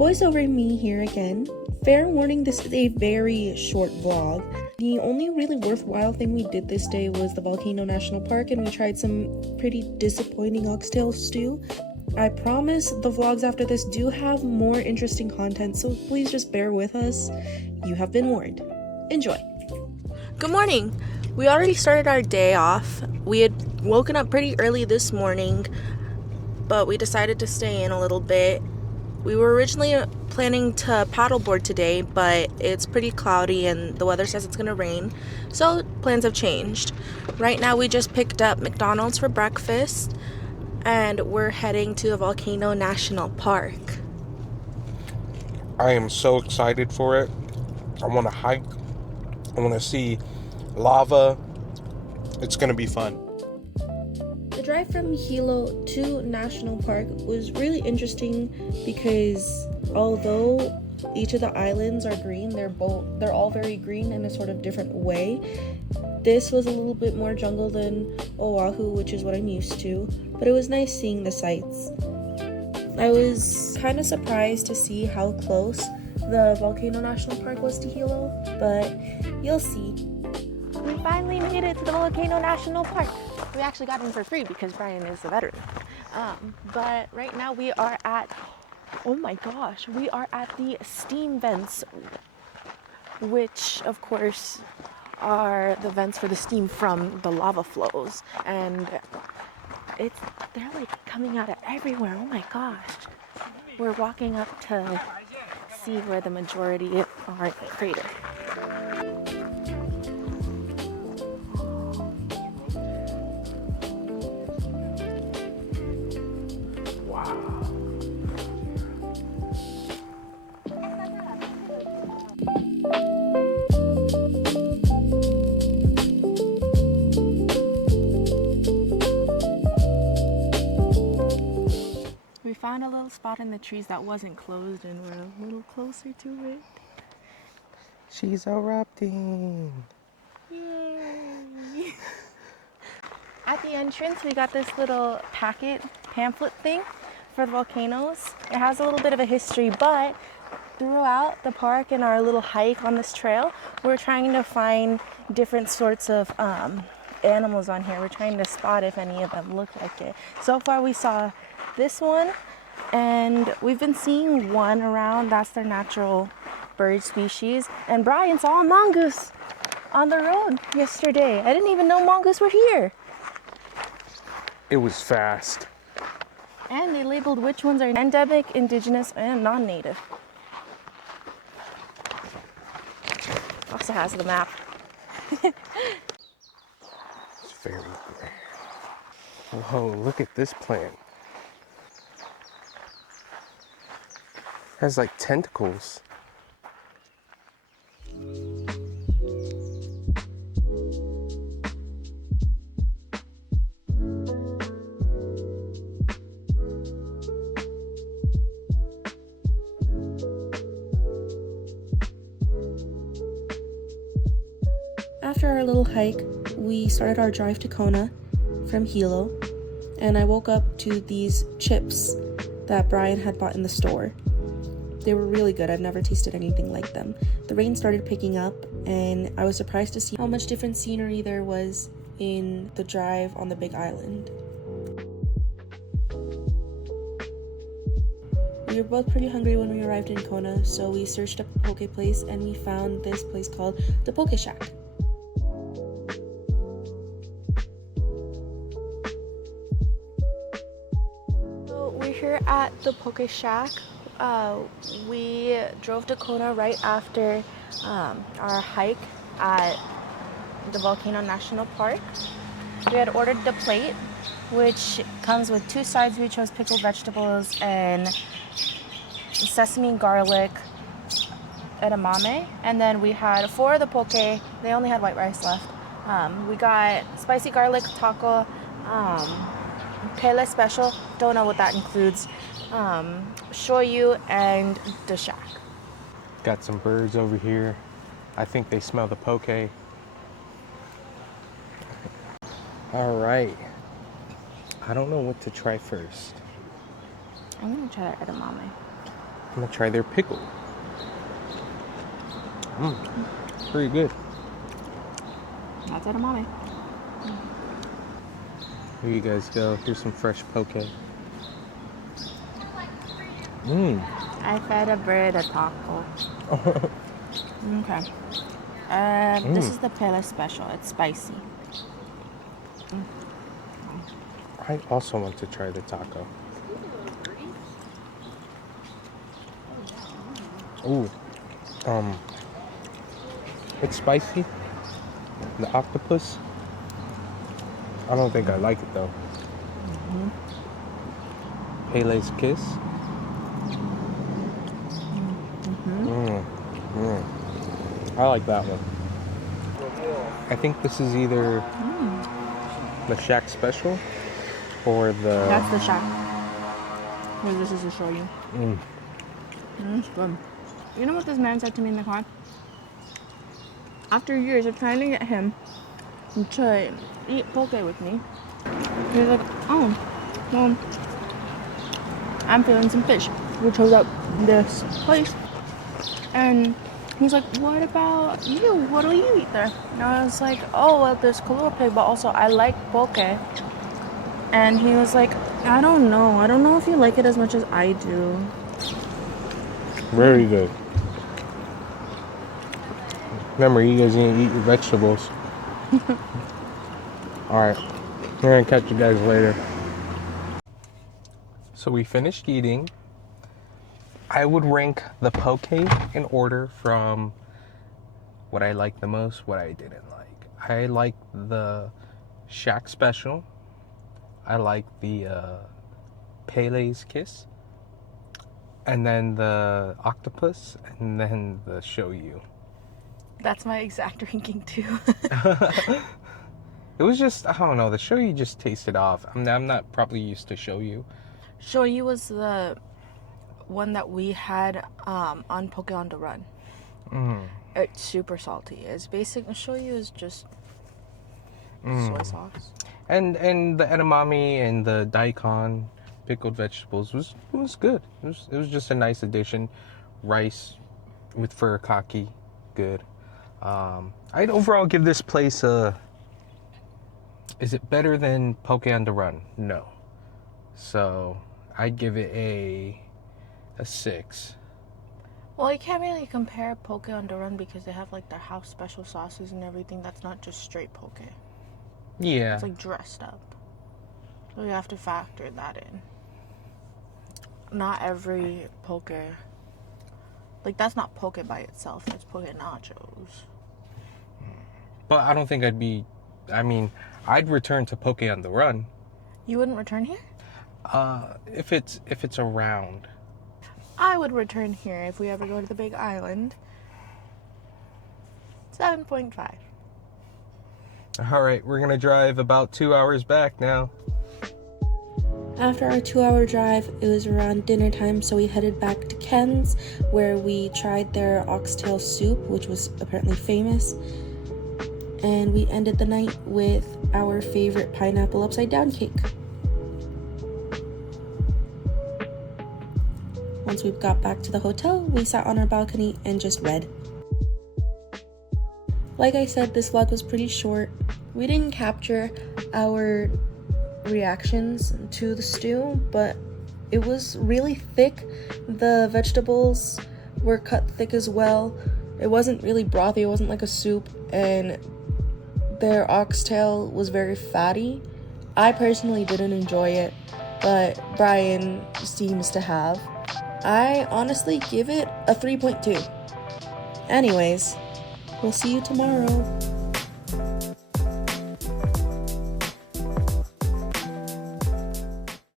Voiceover me here again. Fair warning, this is a very short vlog. The only really worthwhile thing we did this day was the Volcano National Park, and we tried some pretty disappointing oxtail stew. I promise the vlogs after this do have more interesting content, so please just bear with us. You have been warned. Enjoy. Good morning. We already started our day off. We had woken up pretty early this morning, but we decided to stay in a little bit. We were originally planning to paddleboard today, but it's pretty cloudy and the weather says it's gonna rain, so plans have changed. Right now we just picked up McDonald's for breakfast and we're heading to the Volcano National Park. I am so excited for it. I want to hike. I want to see lava. It's gonna be fun. The drive from Hilo to National Park was really interesting because although each of the islands are green, they're all very green in a sort of different way. This was a little bit more jungle than Oahu, which is what I'm used to, but it was nice seeing the sights. I was kind of surprised to see how close the Volcano National Park was to Hilo, but you'll see. We finally made it to the Volcano National Park. We actually got in for free because Brian is a veteran. But right now we are at, oh my gosh, we are at the steam vents, which of course are the vents for the steam from the lava flows. And they're like coming out of everywhere. Oh my gosh. We're walking up to see where the majority are in the crater. We found a little spot in the trees that wasn't closed and we're a little closer to it. She's erupting. Yay! At the entrance we got this little pamphlet thing for the volcanoes. It has a little bit of a history, but throughout the park and our little hike on this trail, we're trying to find different sorts of animals on here. We're trying to spot if any of them look like it. So far we saw this one, and we've been seeing one around. That's their natural bird species. And Brian saw a mongoose on the road yesterday. I didn't even know mongoose were here. It was fast. And they labeled which ones are endemic, indigenous, and non-native. Also has the map. It's very rare. Whoa, look at this plant. It has like tentacles. After our little hike, we started our drive to Kona from Hilo, and I woke up to these chips that Brian had bought in the store. They were really good. I've never tasted anything like them. The rain started picking up, and I was surprised to see how much different scenery there was in the drive on the Big Island. We were both pretty hungry when we arrived in Kona, so we searched up a poke place, and we found this place called the Poke Shack. So we're here at the Poke Shack. We drove to Kona right after our hike at the Volcano National Park. We had ordered the plate, which comes with 2 sides. We chose pickled vegetables and sesame, garlic, edamame. And then we had 4 of the poke. They only had white rice left. We got spicy garlic taco, pele special, don't know what that includes, shoyu, and the shack. Got some birds over here. I think they smell the poke. All right. I don't know what to try first. I'm gonna try that edamame. I'm gonna try their pickle. Pretty good. That's edamame. Here you guys go. Here's some fresh poke. I fed a bird a taco. Okay. This is the Pele special. It's spicy. I also want to try the taco. Ooh. It's spicy. The octopus. I don't think I like it though. Pele's kiss. I like that one. I think this is either the Shack Special or the... That's the Shack. Here, this is to show you. It's good. You know what this man said to me in the car? After years of trying to get him to eat poke with me, he's like, oh, well, I'm feeling some fish. We chose up this place. And he's like, what about you? What do you eat there? And I was like, oh, well, there's Kalua pig, but also I like poke. And he was like, I don't know. I don't know if you like it as much as I do. Very good. Remember, you guys need to eat your vegetables. Alright, we're gonna catch you guys later. So we finished eating. I would rank the poke in order from what I liked the most, what I didn't like. I like the Shack Special. I like the Pele's Kiss. And then the octopus, and then the shoyu. That's my exact ranking too. It was just, I don't know, the shoyu just tasted off. I'm not probably used to shoyu. Shoyu was the one that we had on Poke on the Run. It's super salty. It's basic. Shoyu is just soy sauce. And the edamame and the daikon, pickled vegetables, was good. It was just a nice addition. Rice with furikake, good. I'd overall give this place a... Is it better than Poke on the Run? No. So I'd give it a 6. Well, you can't really compare Poke on the Run because they have like their house special sauces and everything. That's not just straight poke. Yeah. It's like dressed up. So you have to factor that in. Not every poke, like that's not poke by itself. It's poke nachos. But I don't think I'd return to Poke on the Run. You wouldn't return here? If it's around. I would return here if we ever go to the Big Island. 7.5. All right, we're gonna drive about 2 hours back now. After our 2-hour drive, it was around dinner time, so we headed back to Ken's, where we tried their oxtail soup, which was apparently famous. And we ended the night with our favorite pineapple upside down cake. Once we got back to the hotel, we sat on our balcony and just read. Like I said, this vlog was pretty short. We didn't capture our reactions to the stew, but it was really thick. The vegetables were cut thick as well. It wasn't really brothy, it wasn't like a soup, and their oxtail was very fatty. I personally didn't enjoy it, but Brian seems to have. I honestly give it a 3.2. Anyways, we'll see you tomorrow.